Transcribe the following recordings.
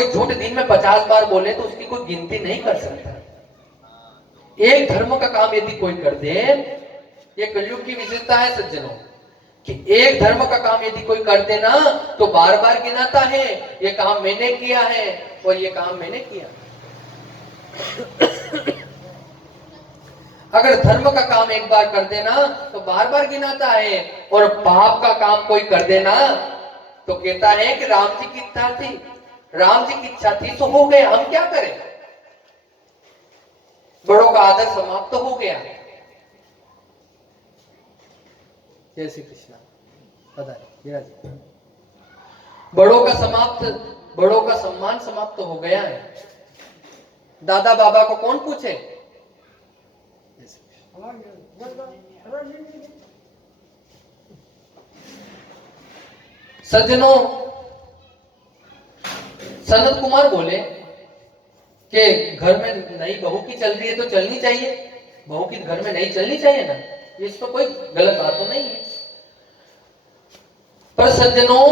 कोई झूठ दिन में 50 बार बोले तो उसकी कोई गिनती नहीं कर सकता। एक धर्म का काम यदि कोई कर दे, ये कलयुग की विशेषता है सज्जनों, कि एक धर्म का काम यदि कोई कर दे ना तो बार बार गिनाता है, ये काम मैंने किया है और ये काम मैंने किया। अगर धर्म का काम एक बार कर देना तो बार बार गिनाता है, और पाप का काम कोई कर देना तो कहता है कि राम जी की इच्छा थी, राम जी की इच्छा थी तो हो गया, हम क्या करें। बड़ों का आदर समाप्त तो हो गया। जय श्री कृष्ण। पता है बड़ों का सम्मान समाप्त तो हो गया है। दादा बाबा को कौन पूछे। सज्जनों, सनत कुमार बोले कि घर में नई बहू की चल रही है तो चलनी चाहिए, बहू की घर में नहीं चलनी चाहिए ना, इस तो कोई गलत बात तो नहीं है। पर सज्जनों,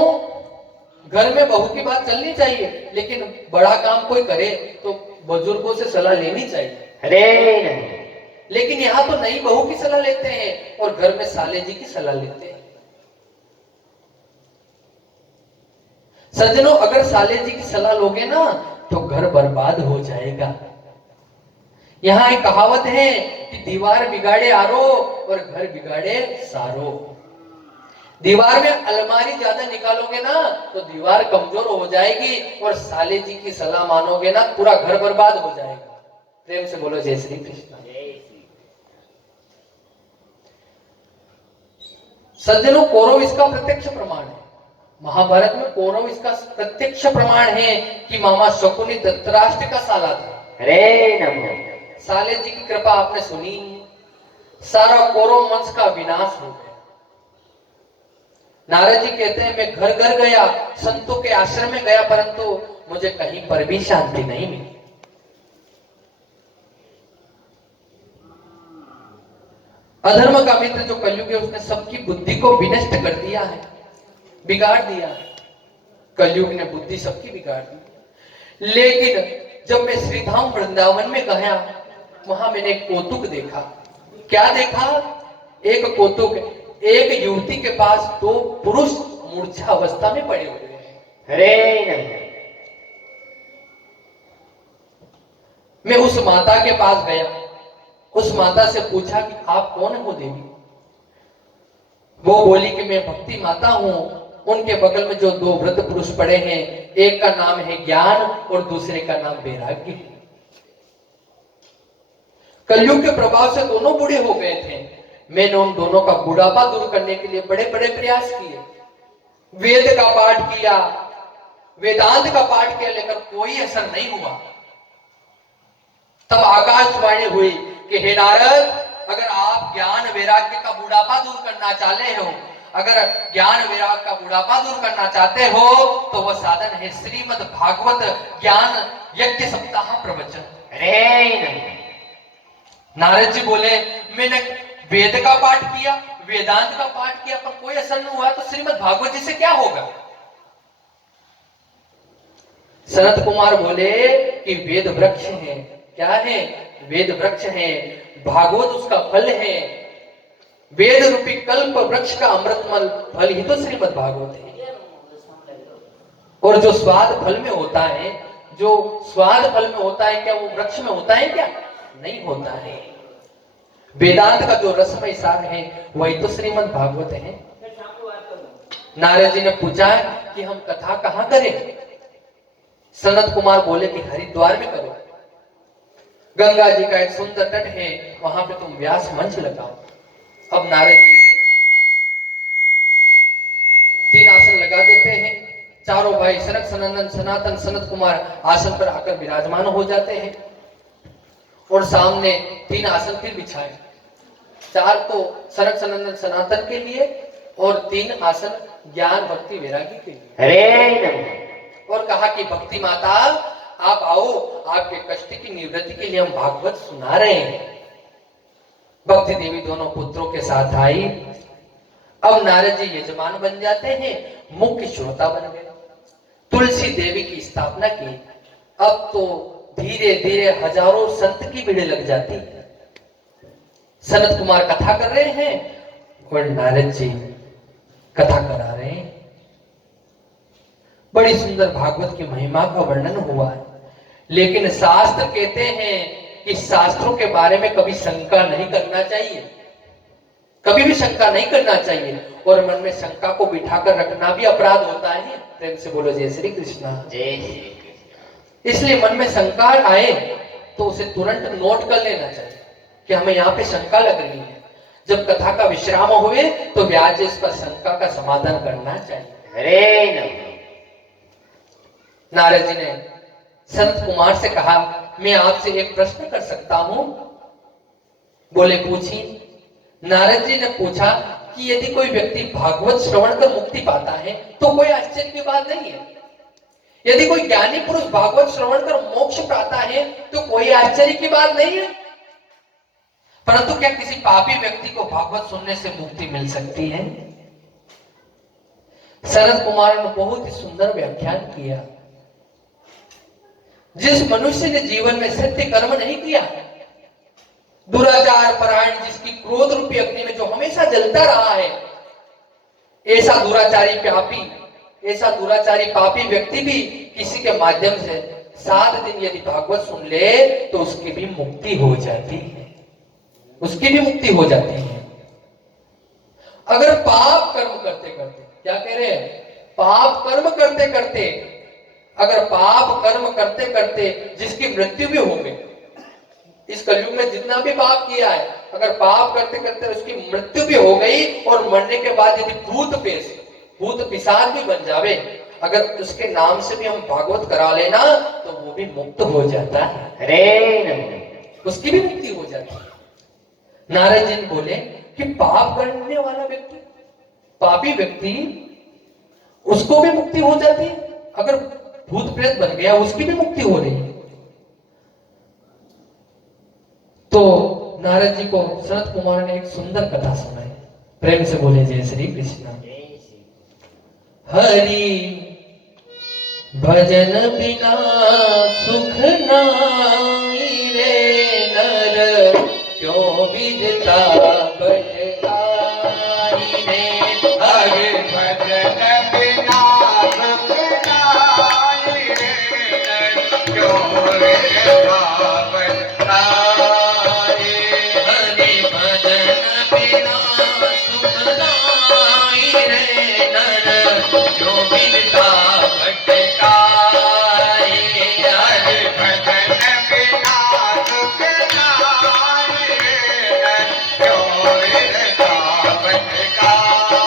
घर में बहू की बात चलनी चाहिए, लेकिन बड़ा काम कोई करे तो बुजुर्गों से सलाह लेनी चाहिए। अरे लेकिन यहाँ तो नई बहू की सलाह लेते हैं और घर में साले जी की सलाह लेते हैं। सज्जनों, अगर साले जी की सलाह लोगे ना तो घर बर्बाद हो जाएगा। यहाँ एक कहावत है कि दीवार बिगाड़े आरो और घर बिगाड़े सारो। दीवार में अलमारी ज्यादा निकालोगे ना तो दीवार कमजोर हो जाएगी, और साले जी की सलाह मानोगे ना पूरा घर बर्बाद हो जाएगा। प्रेम से बोलो जय श्री कृष्ण। सज्जनों, कौरव इसका प्रत्यक्ष प्रमाण है। महाभारत में कौरव इसका प्रत्यक्ष प्रमाण है कि मामा शकुनी धृतराष्ट्र का साला था। अरे नमो। साले जी की कृपा आपने सुनी, सारा कौरव वंश का विनाश हो गया। नारद जी कहते हैं मैं घर घर गया, संतों के आश्रम में गया, परंतु मुझे कहीं पर भी शांति नहीं मिली। अधर्म का मित्र जो कलयुग है उसने सबकी बुद्धि को विनष्ट कर दिया है, बिगाड़ दिया। कलयुग ने बुद्धि सबकी बिगाड़ दी। लेकिन जब मैं श्रीधाम वृंदावन में गया, वहां मैंने एक कौतुक देखा। क्या देखा? एक कौतुक, एक युवती के पास दो पुरुष मूर्छा अवस्था में पड़े हुए हैं। अरे मैं उस माता के पास गया, उस माता से पूछा कि आप कौन हो देवी? वो बोली कि मैं भक्ति माता हूं। उनके बगल में जो दो वृद्ध पुरुष पड़े हैं, एक का नाम है ज्ञान और दूसरे का नाम वैराग्य। कलयुग के प्रभाव से दोनों बूढ़े हो गए थे। मैंने उन दोनों का बुढ़ापा दूर करने के लिए बड़े बड़े प्रयास किए, वेद का पाठ किया, वेदांत का पाठ किया, लेकिन कोई असर नहीं हुआ। तब आकाशवाणी हुई कि हे नारद, अगर आप ज्ञान वैराग्य का बुढ़ापा दूर करना चाहते हो, अगर ज्ञान वैराग्य का बुढ़ापा दूर करना चाहते हो तो वह साधन है श्रीमद् भागवत ज्ञान यज्ञ सप्ताह प्रवचन। अरे नारद जी बोले मैंने वेद का पाठ किया, वेदांत का पाठ किया, पर कोई असर नहीं हुआ, तो श्रीमद् भागवत जी से क्या होगा? सनत कुमार बोले कि वेद वृक्ष है। क्या है? वेद वृक्ष है, भागवत उसका फल है। वेद रूपी कल्प वृक्ष का अमृतमल फल ही तो श्रीमद् भागवत है। और जो स्वाद फल में होता है, जो स्वाद फल में होता है, क्या वो वृक्ष में होता है? क्या नहीं होता है। वेदांत का जो रसमय सार है वही तो श्रीमद् भागवत है। नारद जी ने पूछा कि हम कथा कहां करें? सनत कुमार बोले कि हरिद्वार में करो। गंगा जी का एक सुंदर तट है, वहां पे तुम व्यास मंच लगाओ। अब नारद जी 3 आसन लगा देते हैं। चारों भाई सनक सनंदन सनातन सनत कुमार आसन पर आकर विराजमान हो जाते हैं, और सामने 3 आसन फिर बिछाए। 4 तो सनक सनंदन सनातन के लिए और 3 आसन ज्ञान भक्ति वैरागी के लिए। अरे और कहा कि भक्ति माता आप आओ, आपके कष्ट की निवृत्ति के लिए हम भागवत सुना रहे हैं। भक्ति देवी दोनों पुत्रों के साथ आई। अब नारद जी यजमान बन जाते हैं, मुख्य श्रोता बन गए। तुलसी देवी की स्थापना की। अब तो धीरे धीरे हजारों संत की भीड़ लग जाती है। सनत कुमार कथा कर रहे हैं और नारद जी कथा करा रहे हैं। बड़ी सुंदर भागवत की महिमा का वर्णन हुआ है। लेकिन शास्त्र कहते हैं कि शास्त्रों के बारे में कभी शंका नहीं करना चाहिए, कभी भी शंका नहीं करना चाहिए, और मन में शंका को बिठाकर रखना भी अपराध होता है। प्रेम से बोलो जय श्री कृष्णा। जय श्री कृष्ण। इसलिए मन में शंका आए तो उसे तुरंत नोट कर लेना चाहिए कि हमें यहाँ पे शंका लग रही है। जब कथा का विश्राम हुए तो व्याज इसका शंका का समाधान करना चाहिए। हरे नमः। नारद जी ने संत कुमार से कहा, मैं आपसे एक प्रश्न कर सकता हूं? बोले पूछिए। नारद जी ने पूछा कि यदि कोई व्यक्ति भागवत श्रवण कर मुक्ति पाता है तो कोई आश्चर्य की बात नहीं है। यदि कोई ज्ञानी पुरुष भागवत श्रवण कर मोक्ष पाता है तो कोई आश्चर्य की बात नहीं है। परंतु क्या किसी पापी व्यक्ति को भागवत सुनने से मुक्ति मिल सकती है? शरद कुमार ने बहुत ही सुंदर व्याख्यान किया। जिस मनुष्य ने जीवन में सत्य कर्म नहीं किया, दुराचार परायण, जिसकी क्रोध रूपी अग्नि में जो हमेशा जलता रहा है, ऐसा दुराचारी पापी व्यक्ति भी किसी के माध्यम से 7 दिन यदि भागवत सुन ले तो उसकी भी मुक्ति हो जाती है, उसकी भी मुक्ति हो जाती है। अगर पाप कर्म करते करते, क्या कह रहे हैं, पाप कर्म करते करते, अगर पाप कर्म करते करते जिसकी मृत्यु भी हो गई, इस कलयुग में जितना भी पाप किया है, अगर पाप करते करते उसकी मृत्यु भी हो गई और मरने के बाद यदि भूत पिशाच भी बन जावे, अगर उसके नाम से भी हम भागवत करा लेना तो वो भी मुक्त हो जाता है। हरे उसकी भी मुक्ति हो जाती है। नारद जी बोले कि पाप करने वाला व्यक्ति, पापी व्यक्ति, उसको भी मुक्ति हो जाती है। अगर भूत प्रेत बन गया उसकी भी मुक्ति हो रही है। तो नारद जी को सनत कुमार ने एक सुंदर कथा सुनाई। प्रेम से बोले जय श्री कृष्ण। हरि भजन बिना सुख नाई रे, नर क्यों विदता भटकाई रे। हरि भजन बिना सुख नाई रे, क्यों विदता भटकाई। हरि भजन बिना सुख नाई रे, नर क्यों विदता भटकाई। हरि भजन बिना सुख नाई रे, क्यों विदता भटकाई।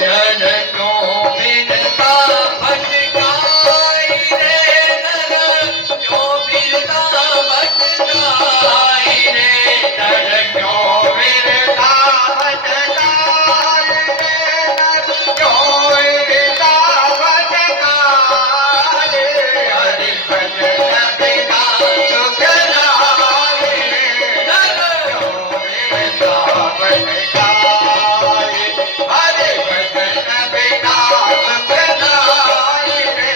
नर क्यों विदता भटकाई रे, नर क्यों विदता भटकाई रे, नर क्यों विदता भटकाई रे, क्यों विदता भटकाई। हरि भजन बिना सुख नाई रे, क्यों विदता भटकाई। हरि भजन बिना सुख नाई रे,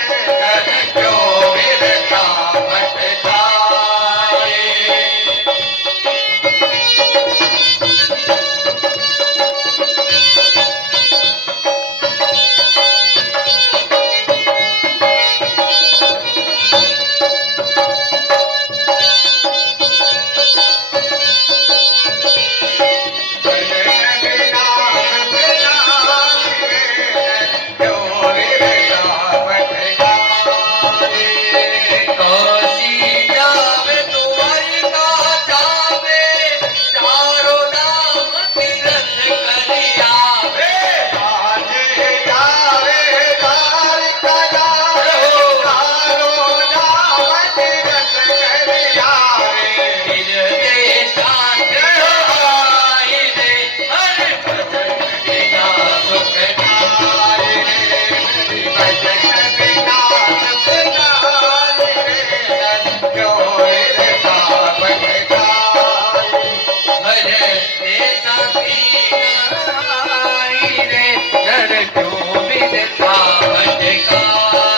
क्यों विदता भटकाई। काशी जावे द्वारिका जावे, चारों धाम तीरथ करि आवे। फिर शांत आई रे, हरि भजन बिना सुख नाई हरे तेरा पीनाई रे, नर क्यों विदता भटकाई।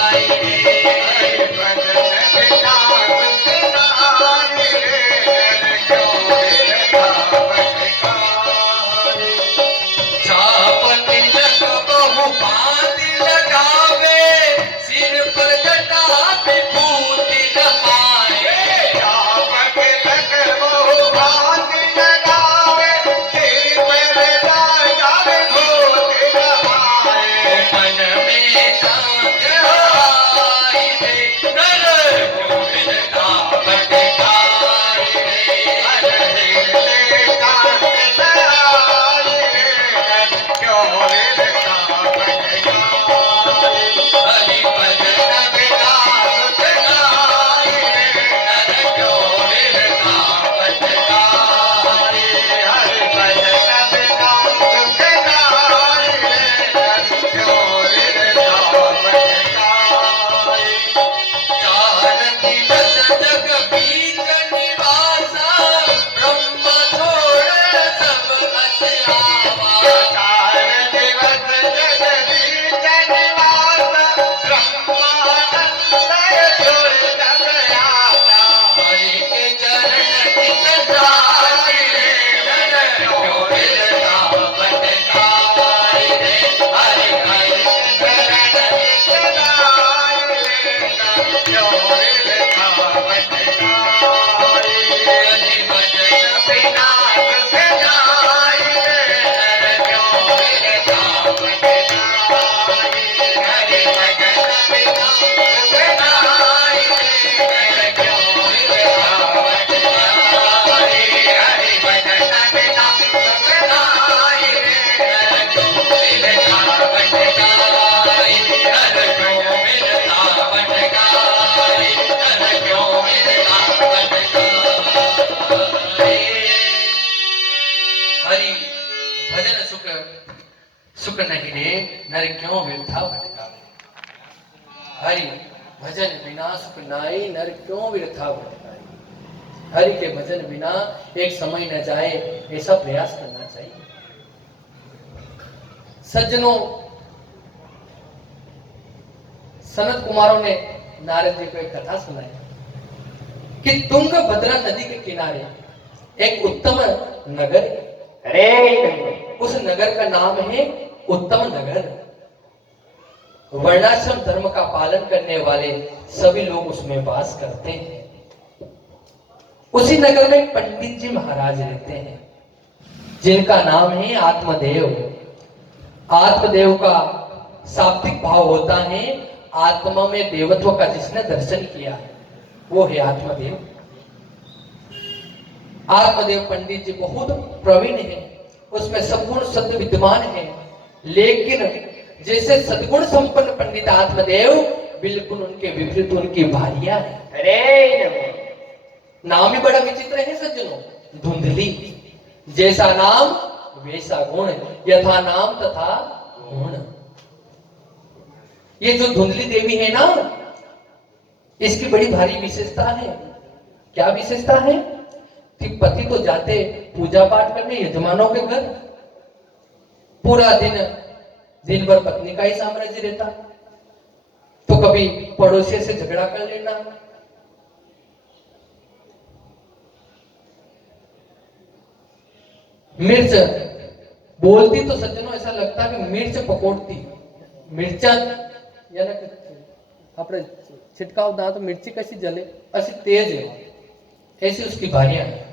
सुख नहीं रे नर क्यों वृथा भटकावे। हरि भजन बिना सुख नाई नर क्यों वृथा भटकावे। हरि के भजन बिना एक समय न जाए, ऐसा प्रयास करना चाहिए। सज्जनों, सनत कुमारों ने नारद जी को एक कथा सुनाई कि तुंगभद्रा नदी के किनारे एक उत्तम नगर है। उस नगर का नाम है उत्तम नगर। वर्णाश्रम धर्म का पालन करने वाले सभी लोग उसमें वास करते हैं। उसी नगर में पंडित जी महाराज रहते हैं, जिनका नाम है आत्मदेव। आत्मदेव का शाब्दिक भाव होता है आत्मा में देवत्व का जिसने दर्शन किया है, वो है आत्मदेव। आत्मदेव पंडित जी बहुत प्रवीण है, उसमें सद्गुण सद् विद्यमान है। लेकिन जैसे सद्गुण संपन्न पंडित आत्मदेव, बिल्कुल उनके विपरीत उनकी भार्या है। नाम ही बड़ा विचित्र है सज्जनों, धुंधली। जैसा नाम वैसा गुण, यथा नाम तथा गुण। ये जो धुंधली देवी है ना, इसकी बड़ी भारी विशेषता है। क्या विशेषता है कि पति तो जाते पूजा पाठ करने यजमानों के घर, पूरा दिन भर पत्नी का ही साम्राज्य रहता। तो कभी पड़ोसी से झगड़ा कर लेना, मिर्च बोलती तो सज्जनों ऐसा लगता कि मिर्च पकोड़ती। मिर्चा यानी अपने छिटकाव दांत मिर्ची कैसी जले, ऐसी तेज है, ऐसी उसकी भार्या है।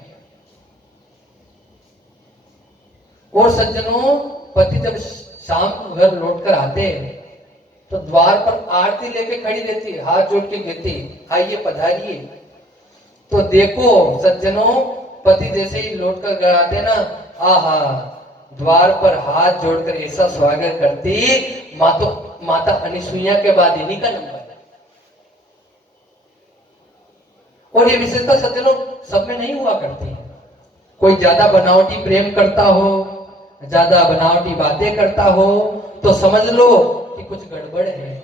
और सज्जनों, पति जब शाम को घर लौटकर आते तो द्वार पर आरती लेके खड़ी रहती, हाथ जोड़ के कहती, आइए पधारिए। तो देखो सज्जनों, पति जैसे ही लौटकर घर आते ना, आहा, द्वार पर हाथ जोड़कर ऐसा स्वागत करती, माता अनसुईया के बाद इन्हीं का नंबर है। और ये विशेषता सज्जनों सब में नहीं हुआ करती है। कोई ज्यादा बनावटी प्रेम करता हो, ज्यादा बनावटी बातें करता हो, तो समझ लो कि कुछ गड़बड़ है।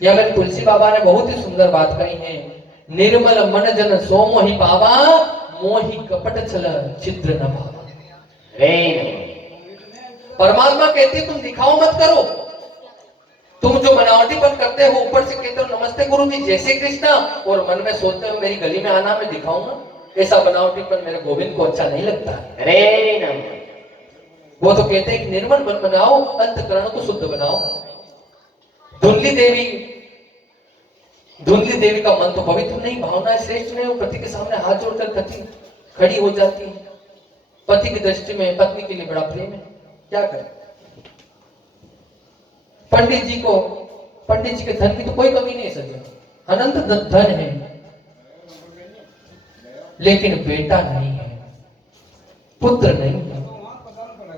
या मेरे तुलसी बाबा ने बहुत ही सुंदर बात कही है, निर्मल मन जन सो मोहि पावा, मोहि कपट छल छिद्र न भावा। परमात्मा कहते तुम दिखाओ मत करो। तुम जो बनावटीपन करते हो, ऊपर से कहते हो नमस्ते गुरु जी, जय श्री कृष्णा, और मन में सोचते हो मेरी गली में आना, मैं दिखाऊंगा, ऐसा बनावटीपन मेरे गोविंद को अच्छा नहीं लगता। वो तो कहते हैं कि निर्मल मन बनाओ, अंतकरण को शुद्ध बनाओ। धुंधली देवी का मन तो पवित्र नहीं, भावनाएं श्रेष्ठ नहीं। वो पति के सामने हाथ जोड़कर खड़ी हो जाती है। पति की दृष्टि में पत्नी के लिए बड़ा प्रेम है, क्या करें। पंडित जी के धन की तो कोई कमी नहीं सज्जन, अनंत धन है, लेकिन बेटा नहीं है, पुत्र नहीं है।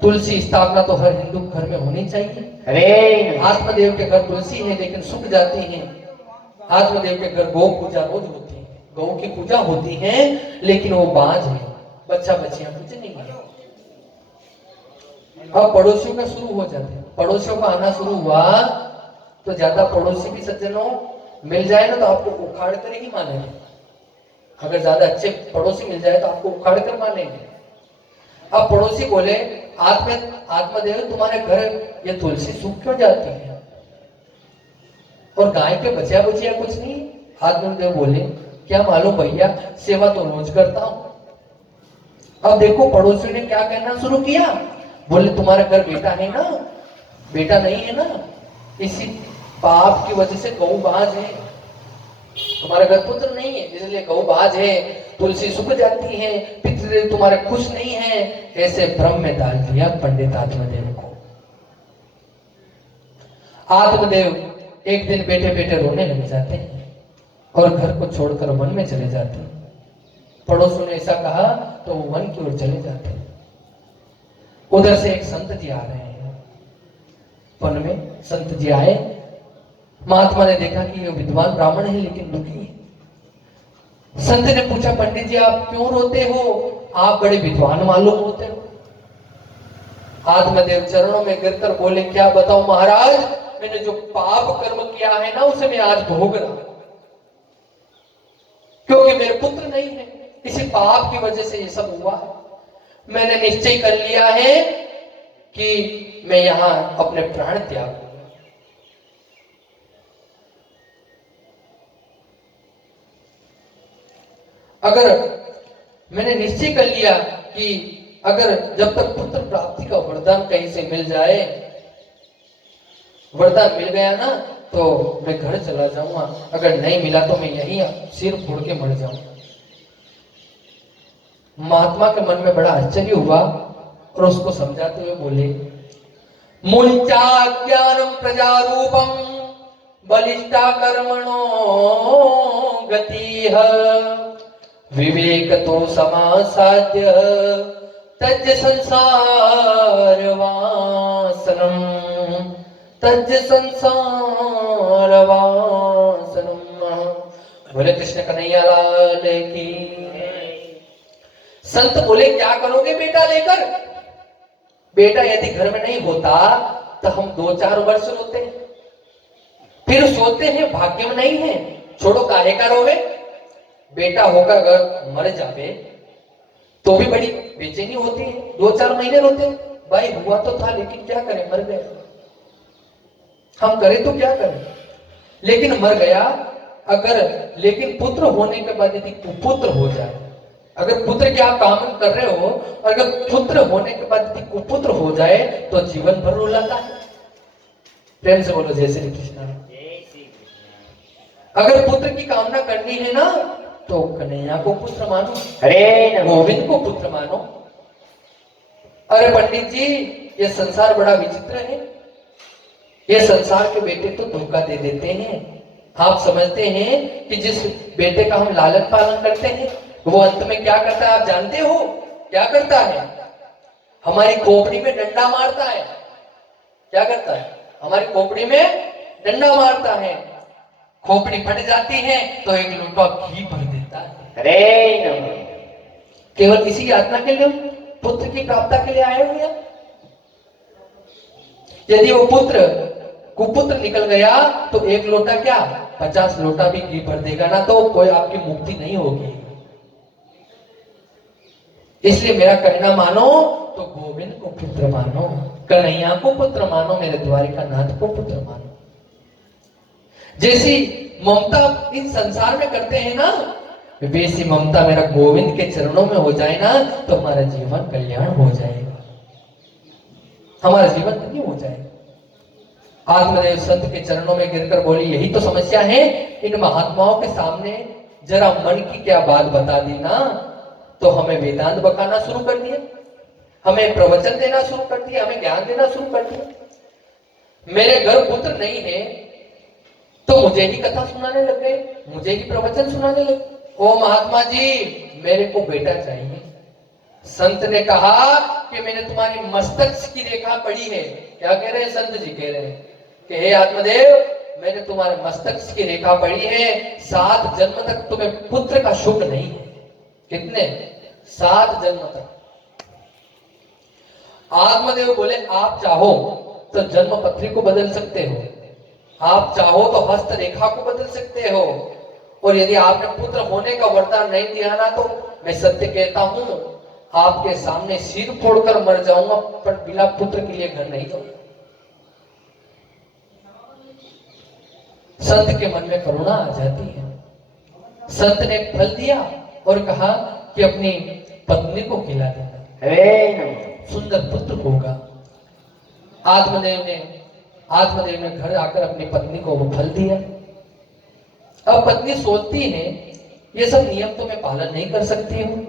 तुलसी स्थापना तो हर हिंदू घर में होनी चाहिए। आत्मदेव के घर तुलसी है, लेकिन सूख जाती है। आत्मदेव के घर गौ पूजा रोज होती है, गौ की पूजा होती है, लेकिन वो बांझ है, बच्चा बच्चियां कुछ नहीं है। अब पड़ोसियों का शुरू हो जाते हैं, पड़ोसियों का आना शुरू हुआ तो ज्यादा पड़ोसी भी सज्जनों मिल जाए ना तो आपको उखाड़ कर ही मानेंगे। अगर ज्यादा अच्छे पड़ोसी मिल जाए तो आपको उखाड़ कर मानेंगे। अब पड़ोसी बोले, आत्मदेव तुम्हारे घर ये तुलसी सूख क्यों जाती है, और गाय के बचिया बुचिया कुछ नहीं। आत्मदेव बोले, क्या मालूम भैया, सेवा तो रोज करता हूं। अब देखो पड़ोसी ने क्या कहना शुरू किया, बोले तुम्हारे घर बेटा है ना, बेटा नहीं है ना, इसी पाप की वजह से गौ बाज है, तुम्हारे घर पुत्र नहीं है, इसलिए गौ बाज है, तुलसी सूख जाती है, पितृदेव तुम्हारे खुश नहीं है। ऐसे भ्रम में डाल दिया पंडित आत्मदेव को। आत्मदेव एक दिन बैठे बैठे रोने लग जाते हैं और घर को छोड़कर वन में चले जाते हैं। पड़ोसियों ने ऐसा कहा तो वो वन की ओर चले जाते हैं। उधर से एक संत जी आ रहे हैं, वन में संत जी आए। महात्मा ने देखा कि ये विद्वान ब्राह्मण है लेकिन दुखी है। संत ने पूछा, पंडित जी आप क्यों रोते हो, आप बड़े विद्वान मालूम होते हो। आत्मदेव चरणों में गिरकर बोले, क्या बताऊं महाराज, मैंने जो पाप कर्म किया है ना उसे मैं आज भोग रहा हूं, क्योंकि मेरे पुत्र नहीं है, किसी पाप की वजह से ये सब हुआ है। मैंने निश्चय कर लिया है कि मैं यहां अपने प्राण त्याग दूंगा। अगर मैंने निश्चय कर लिया कि अगर जब तक पुत्र प्राप्ति का वरदान कहीं से मिल जाए, वरदान मिल गया ना तो मैं घर चला जाऊंगा, अगर नहीं मिला तो मैं यहीं सिर फोड़ के मर जाऊंगा। महात्मा के मन में बड़ा आश्चर्य हुआ और उसको समझाते हुए बोले, मुंचा ज्ञानम प्रजारूपम बलिष्ठा कर्मणो गतिः विवेक तो समासाद्य तज संसार वासनम तज संसार वासनम। बोले कृष्ण कन्हैया लाल की। संत बोले, क्या करोगे बेटा लेकर? बेटा यदि घर में नहीं होता तो हम 2-4 वर्ष रोते, फिर सोचते हैं भाग्य में नहीं है, छोड़ो काहे का रोवे। बेटा होकर अगर मर जावे तो भी बड़ी बेचैनी होती है, 2-4 महीने रोते, भाई हुआ तो था लेकिन क्या करें, मर गया, हम करें तो क्या करें, लेकिन मर गया। अगर लेकिन पुत्र होने के बाद यदि कुपुत्र हो जाए, अगर पुत्र की आप कामना कर रहे हो, अगर पुत्र होने के बाद यदि कुपुत्र हो जाए तो जीवन भर रुलाता है। प्रेम से बोलो जय श्री कृष्ण। अगर पुत्र की कामना करनी है ना तो कन्हैया को पुत्र मानो, अरे गोविंद को पुत्र मानो। अरे पंडित जी, ये संसार बड़ा विचित्र है, ये संसार के बेटे तो धोखा दे देते हैं। आप समझते हैं कि जिस बेटे का हम लालन पालन करते हैं वो अंत में क्या करता है, आप जानते हो क्या करता है? हमारी खोपड़ी में डंडा मारता है। क्या करता है? हमारी खोपड़ी में डंडा मारता है, खोपड़ी फट जाती है तो एक लोटा घी भर देता है। अरे केवल किसी यातना के लिए, पुत्र की प्राप्ति के लिए आए हुए हैं। यदि वो पुत्र कुपुत्र निकल गया तो एक लोटा क्या 50 लोटा भी घी भर देगा ना तो कोई आपकी मुक्ति नहीं होगी। इसलिए मेरा कहना मानो तो गोविंद को पुत्र मानो, कन्हैया को पुत्र मानो, मेरे द्वारिका नाथ को पुत्र मानो। जैसी ममता इस संसार में करते हैं ना, वैसी ममता मेरा गोविंद के चरणों में हो जाए ना तो हमारा जीवन कल्याण हो जाएगा, हमारा जीवन धन्य हो जाएगा। आत्मदेव संत के चरणों में गिरकर बोली, यही तो समस्या है, इन महात्माओं के सामने जरा मन की क्या बात बता दी ना तो हमें वेदांत बकाना शुरू कर दिया, हमें प्रवचन देना शुरू कर दिया, हमें ज्ञान देना शुरू कर दिया। मेरे घर पुत्र नहीं है तो मुझे ही कथा सुनाने लग गए, मुझे ही प्रवचन सुनाने लगे। ओ महात्मा जी, मेरे को बेटा चाहिए। संत ने कहा कि मैंने तुम्हारी मस्तक की रेखा पढ़ी है। क्या कह रहे हैं संत जी? कह रहे हैं कि हे आत्मदेव, मैंने तुम्हारे मस्तक की रेखा पढ़ी है, 7 जन्म तक तुम्हें पुत्र का शोक नहीं है। कितने? 7 जन्म तक। आत्मदेव बोले, आप चाहो तो जन्म पत्री को बदल सकते हो, आप चाहो तो हस्त रेखा को बदल सकते हो, और यदि आपने पुत्र होने का वरदान नहीं दिया ना तो मैं सत्य कहता हूं, आपके सामने सिर फोड़कर मर जाऊंगा, पर बिना पुत्र के लिए घर नहीं जाऊंगा। संत के मन में करुणा आ जाती है। संत ने फल दिया और कहा कि अपनी पत्नी को खिला देना, सुंदर पुत्र होगा। आत्मदेव ने घर आकर अपनी पत्नी को वो फल दिया। अब पत्नी सोचती है, ये सब नियम तो मैं पालन नहीं कर सकती हूँ,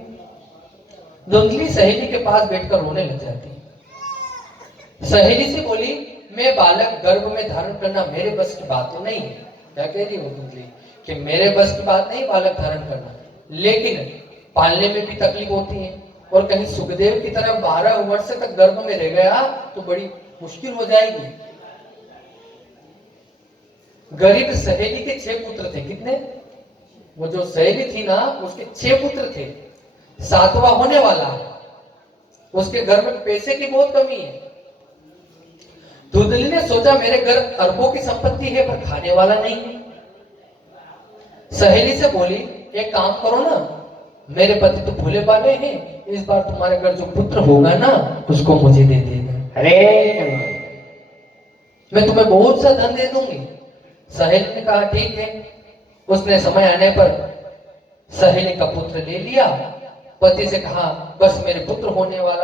धुंधली सहेली के पास बैठकर रोने लग जाती है। सहेली से बोली, मैं बालक गर्भ में धारण करना मेरे बस की बात तो नहीं है। क्या कह रही हो धुंधली? कि मेरे बस की बात नहीं बालक धारण करना, लेकिन पालने में भी तकलीफ होती है, और कहीं सुखदेव की तरह 12 वर्ष तक गर्भ में रह गया तो बड़ी मुश्किल हो जाएगी। गरीब सहेली के 6 पुत्र थे। कितने? वो जो सहेली थी ना उसके 6 पुत्र थे, 7वां होने वाला है। उसके घर में पैसे की बहुत कमी है। धुंधली ने सोचा मेरे घर अरबों की संपत्ति है पर खाने वाला नहीं है। सहेली से बोली एक काम करो ना, मेरे पति तो भोले भाले हैं, इस बार तुम्हारे घर जो पुत्र होगा ना उसको मुझे दे देना। अरे मैं तुम्हें बहुत सा धन दे दूंगी। सहेली ने कहा ठीक है। उसने समय आने पर सहेली का पुत्र ले लिया। पति से कहा बस मेरे पुत्र होने वाला